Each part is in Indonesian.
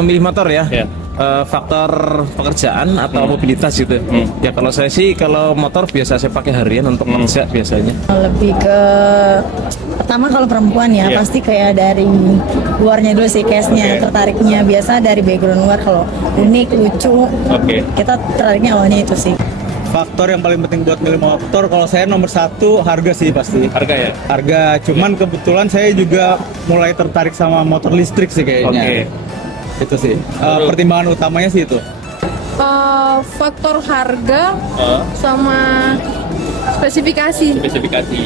memilih motor ya, Ya. faktor pekerjaan atau mobilitas gitu. Ya kalau saya sih kalau motor biasa saya pakai harian untuk kerja biasanya. Lebih ke pertama kalau perempuan ya Iya. pasti kayak dari luarnya dulu sih case-nya, Oke. tertariknya biasa dari background luar kalau unik lucu Oke. kita tertariknya awalnya itu sih. Faktor yang paling penting buat milih motor kalau saya nomor satu harga sih pasti. Harga ya. Harga, cuman kebetulan saya juga mulai tertarik sama motor listrik sih kayaknya. Oke. Itu sih. Pertimbangan utamanya sih itu. Faktor harga sama spesifikasi. Spesifikasi.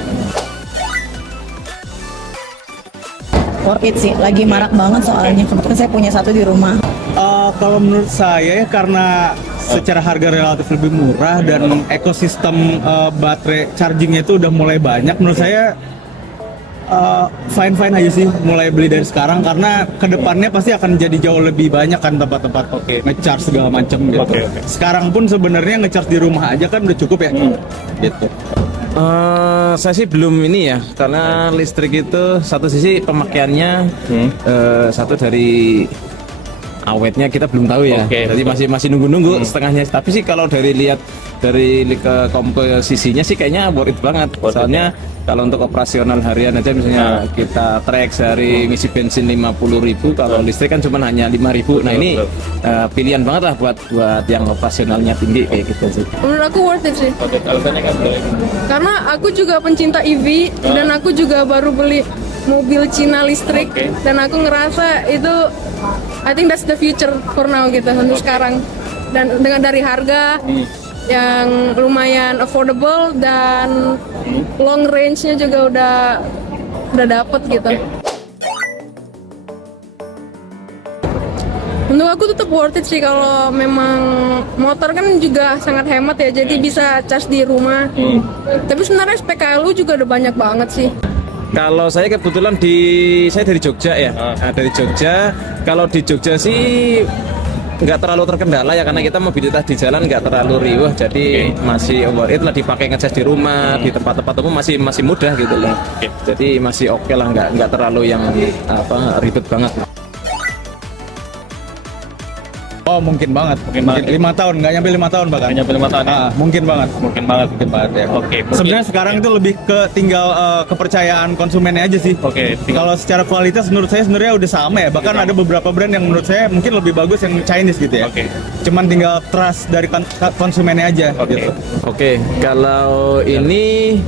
Worth it sih, lagi marak banget soalnya kebetulan saya punya satu di rumah. Kalau menurut saya ya karena secara harga relatif lebih murah dan ekosistem baterai chargingnya itu udah mulai banyak, menurut saya fine aja sih mulai beli dari sekarang karena kedepannya pasti akan jadi jauh lebih banyak kan tempat-tempat ngecharge segala macam gitu. Oke. Sekarang pun sebenarnya ngecharge di rumah aja kan udah cukup ya. Gitu. Saya sih belum ini ya, karena listrik itu satu sisi pemakaiannya, satu dari awetnya kita belum tahu ya. Oke, Jadi betul. masih nunggu setengahnya. Tapi sih kalau dari lihat dari komposisinya sih kayaknya worth it banget. Worth it, Soalnya kalau untuk operasional harian aja misalnya kita trek sehari ngisi bensin 50.000, kalau listrik kan cuma hanya 5.000. Nah ini pilihan banget lah buat yang operasionalnya tinggi kayak gitu sih. Menurut aku worth it sih. Oke, alasannya kan boleh. Karena aku juga pencinta EV dan aku juga baru beli mobil Cina listrik dan aku ngerasa itu I think that's the future for now gitu untuk sekarang. Dan dengan dari harga yang lumayan affordable dan long range-nya juga udah dapet gitu. Untuk aku tetap worth it sih kalau memang motor kan juga sangat hemat ya, jadi bisa charge di rumah. Tapi sebenarnya SPKLU juga udah banyak banget sih. Kalau saya kebetulan saya dari Jogja ya. Nah, dari Jogja. Kalau di Jogja sih nggak terlalu terkendala ya karena kita mobilitas di jalan nggak terlalu riuh, jadi masih worth it lah dipakai ngecas di rumah, di tempat-tempat umum masih mudah gitu loh. Jadi masih oke lah, nggak terlalu yang ribet banget. Oh mungkin banget. Mungkin banget. 5 tahun, nggak nyampe 5 tahun bahkan. Nggak nyampe 5 tahun ya? Mungkin banget. Mungkin banget. Ya. Oke, mungkin. Sebenarnya sekarang itu lebih ke tinggal kepercayaan konsumennya aja sih. Oke, Kalau secara kualitas menurut saya sebenarnya udah sama ya. Bahkan ada beberapa brand yang menurut saya mungkin lebih bagus yang Chinese gitu ya. Oke. Cuman tinggal trust dari konsumennya aja Oke. gitu. Oke, kalau ini